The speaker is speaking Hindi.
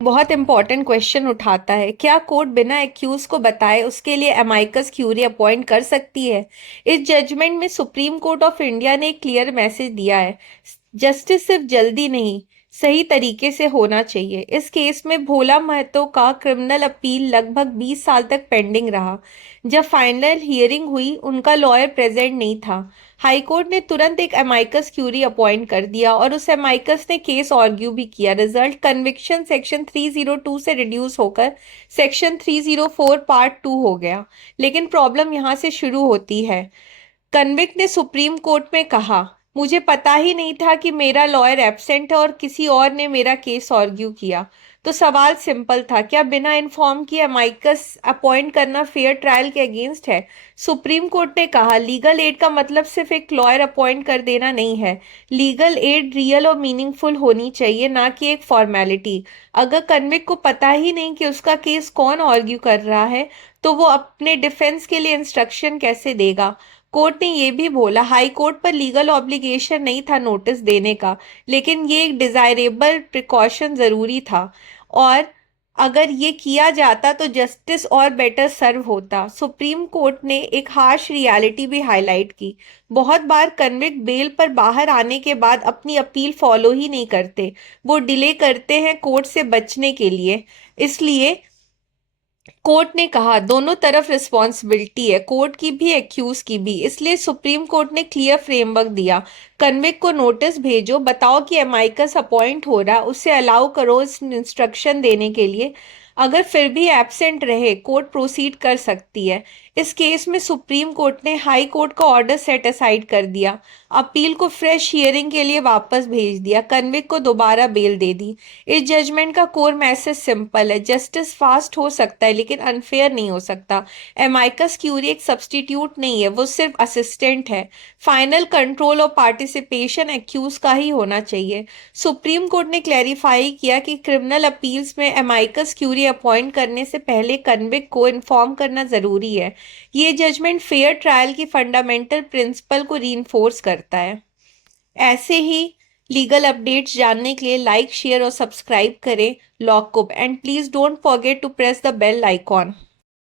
बहुत इंपॉर्टेंट क्वेश्चन उठाता है। क्या कोर्ट बिना एक्यूज को बताए उसके लिए अमाइकस क्यूरी अपॉइंट कर सकती है? इस जजमेंट में सुप्रीम कोर्ट ऑफ इंडिया ने एक क्लियर मैसेज दिया है। जस्टिस सिर्फ जल्दी नहीं, सही तरीके से होना चाहिए। इस केस में भोला महतो का क्रिमिनल अपील लगभग 20 साल तक पेंडिंग रहा। जब फाइनल हियरिंग हुई, उनका लॉयर प्रेजेंट नहीं था। हाईकोर्ट ने तुरंत एक अमाइकस क्यूरी अपॉइंट कर दिया और उस अमाइकस ने केस आर्ग्यू भी किया। रिजल्ट, कन्विक्शन सेक्शन 302 से रिड्यूस होकर सेक्शन 304 पार्ट 2 हो गया। लेकिन प्रॉब्लम यहां से शुरू होती है। कन्विक्ट ने सुप्रीम कोर्ट में कहा, मुझे पता ही नहीं था कि मेरा लॉयर एब्सेंट है और किसी और ने मेरा केस आर्ग्यू किया। तो सवाल सिंपल था, क्या बिना इन्फॉर्म किए अमाइकस अपॉइंट करना फेयर ट्रायल के अगेंस्ट है? सुप्रीम कोर्ट ने कहा, लीगल एड का मतलब सिर्फ एक लॉयर अपॉइंट कर देना नहीं है। लीगल एड रियल और मीनिंगफुल होनी चाहिए, ना कि एक फॉर्मेलिटी। अगर कन्विक्ट को पता ही नहीं कि उसका केस कौन आर्ग्यू कर रहा है, तो वो अपने डिफेंस के लिए इंस्ट्रक्शन कैसे देगा? कोर्ट ने यह भी बोला, हाई कोर्ट पर लीगल ऑब्लिगेशन नहीं था नोटिस देने का, लेकिन ये एक डिजायरेबल प्रिकॉशन जरूरी था। और अगर ये किया जाता तो जस्टिस और बेटर सर्व होता। सुप्रीम कोर्ट ने एक हार्श रियलिटी भी हाईलाइट की। बहुत बार कन्विक्ट बेल पर बाहर आने के बाद अपनी अपील फॉलो ही नहीं करते। वो डिले करते हैं कोर्ट से बचने के लिए। इसलिए कोर्ट ने कहा, दोनों तरफ रिस्पॉन्सिबिलिटी है, कोर्ट की भी एक्यूज की भी। इसलिए सुप्रीम कोर्ट ने क्लियर फ्रेमवर्क दिया। कन्विक्ट को नोटिस भेजो, बताओ कि अमाइकस अपॉइंट हो रहा, उसे अलाउ करो इस इंस्ट्रक्शन देने के लिए। अगर फिर भी एब्सेंट रहे, कोर्ट प्रोसीड कर सकती है। इस केस में सुप्रीम कोर्ट ने हाई कोर्ट का ऑर्डर सेट असाइड कर दिया। अपील को फ्रेश हियरिंग के लिए वापस भेज दिया। कन्विक्ट को दोबारा बेल दे दी। इस जजमेंट का कोर मैसेज सिंपल है, जस्टिस फास्ट हो सकता है लेकिन अनफेयर नहीं हो सकता। एमाइकस क्यूरी एक सब्स्टिट्यूट नहीं है, वो सिर्फ असिस्टेंट है। फाइनल कंट्रोल और पार्टिसिपेशन एक्यूज का ही होना चाहिए। सुप्रीम कोर्ट ने क्लैरिफाई किया कि क्रिमिनल अपील्स में एमाइकस क्यूरी अपॉइंट करने से पहले कन्विक्ट को इन्फॉर्म करना जरूरी है। ये जजमेंट फेयर ट्रायल की फंडामेंटल प्रिंसिपल को रीइंफोर्स करता है। ऐसे ही लीगल अपडेट्स जानने के लिए लाइक, शेयर और सब्सक्राइब करें lockup, and please don't forget to press the bell icon.